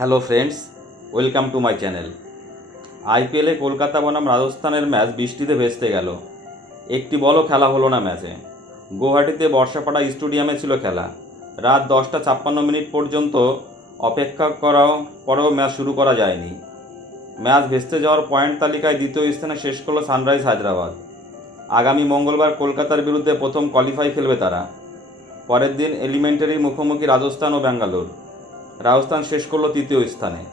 Hello friends, welcome to my channel. আইপিএলে কলকাতা বনাম রাজস্থানের ম্যাচ বৃষ্টিতে ভেস্তে গেল। একটি বলও খেলা হলো না ম্যাচে। গুয়াহাটিতে বর্ষাপাড়া স্টেডিয়ামে ছিল খেলা। রাত দশটা ছাপ্পান্ন মিনিট পর্যন্ত অপেক্ষা করাও পরেও ম্যাচ শুরু করা যায়নি। ম্যাচ ভেস্তে যাওয়ার পয়েন্ট তালিকায় দ্বিতীয় স্থানে শেষ করল সানরাইজ হায়দ্রাবাদ। আগামী মঙ্গলবার কলকাতার বিরুদ্ধে প্রথম কোয়ালিফাই খেলবে তারা। পরের দিন এলিমেন্টারি মুখোমুখি রাজস্থান ও ব্যাঙ্গালোর। রাজস্থান শেষ করল তৃতীয় স্থানে।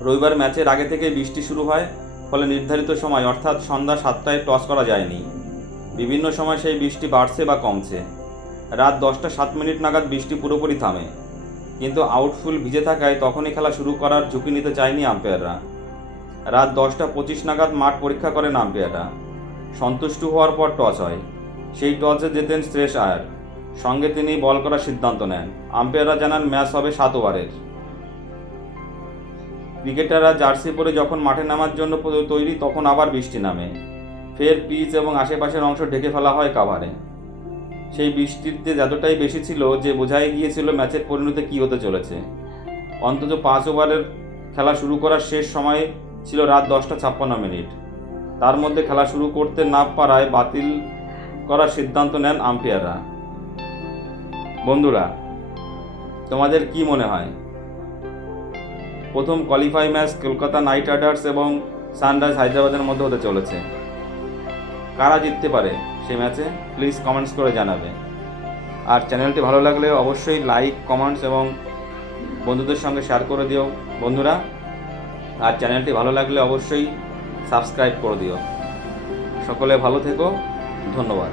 রবিবার ম্যাচের আগে থেকে বৃষ্টি শুরু হয়, ফলে নির্ধারিত সময়, অর্থাৎ সন্ধ্যা সাতটায় টস করা যায়নি। বিভিন্ন সময় সেই বৃষ্টি বাড়ছে বা কমছে। রাত দশটা সাত মিনিট নাগাদ বৃষ্টি পুরোপুরি থামে। কিন্তু আউটফুল ভিজে থাকায় তখনই খেলা শুরু করার ঝুঁকি নিতে চায়নি আম্পায়াররা। রাত দশটা পঁচিশ নাগাদ মাঠ পরীক্ষা করেন আম্পায়াররা। সন্তুষ্ট হওয়ার পর টস হয়। সেই টসে জেতেন শ্রেষ আয়ার। সঙ্গে তিনি বল করার সিদ্ধান্ত নেন। আম্পায়াররা জানান, ম্যাচ হবে সাত ওভারের। ক্রিকেটাররা জার্সি পরে যখন মাঠে নামার জন্য তৈরি, তখন আবার বৃষ্টি নামে। ফের পিচ এবং আশেপাশের অংশ ঢেকে ফেলা হয় কাভারে। সেই বৃষ্টিতে এতটাই বেশি ছিল, যে বোঝাই গিয়েছিল ম্যাচের পরিণতি কী হতে চলেছে। অন্তত পাঁচ ওভারের খেলা শুরু করার শেষ সময় ছিল রাত দশটা ছাপ্পান্ন মিনিট। তার মধ্যে খেলা শুরু করতে না পারায় বাতিল করার সিদ্ধান্ত নেন আম্পায়াররা। বন্ধুরা, তোমাদের কি মনে হয়? প্রথম qualify match Kolkata Knight Riders এবং সানরাইজ হায়দ্রাবাদের মধ্যে হতে চলেছে। কারা জিততে পারে সেই ম্যাচে প্লিজ কমেন্টস করে জানাবে। আর চ্যানেলটি ভালো লাগলে অবশ্যই লাইক কমেন্টস এবং বন্ধুদের সঙ্গে শেয়ার করে দিও। বন্ধুরা, আর চ্যানেলটি ভালো লাগলে অবশ্যই সাবস্ক্রাইব করে দিও। সকলে ভালো থেকো। ধন্যবাদ।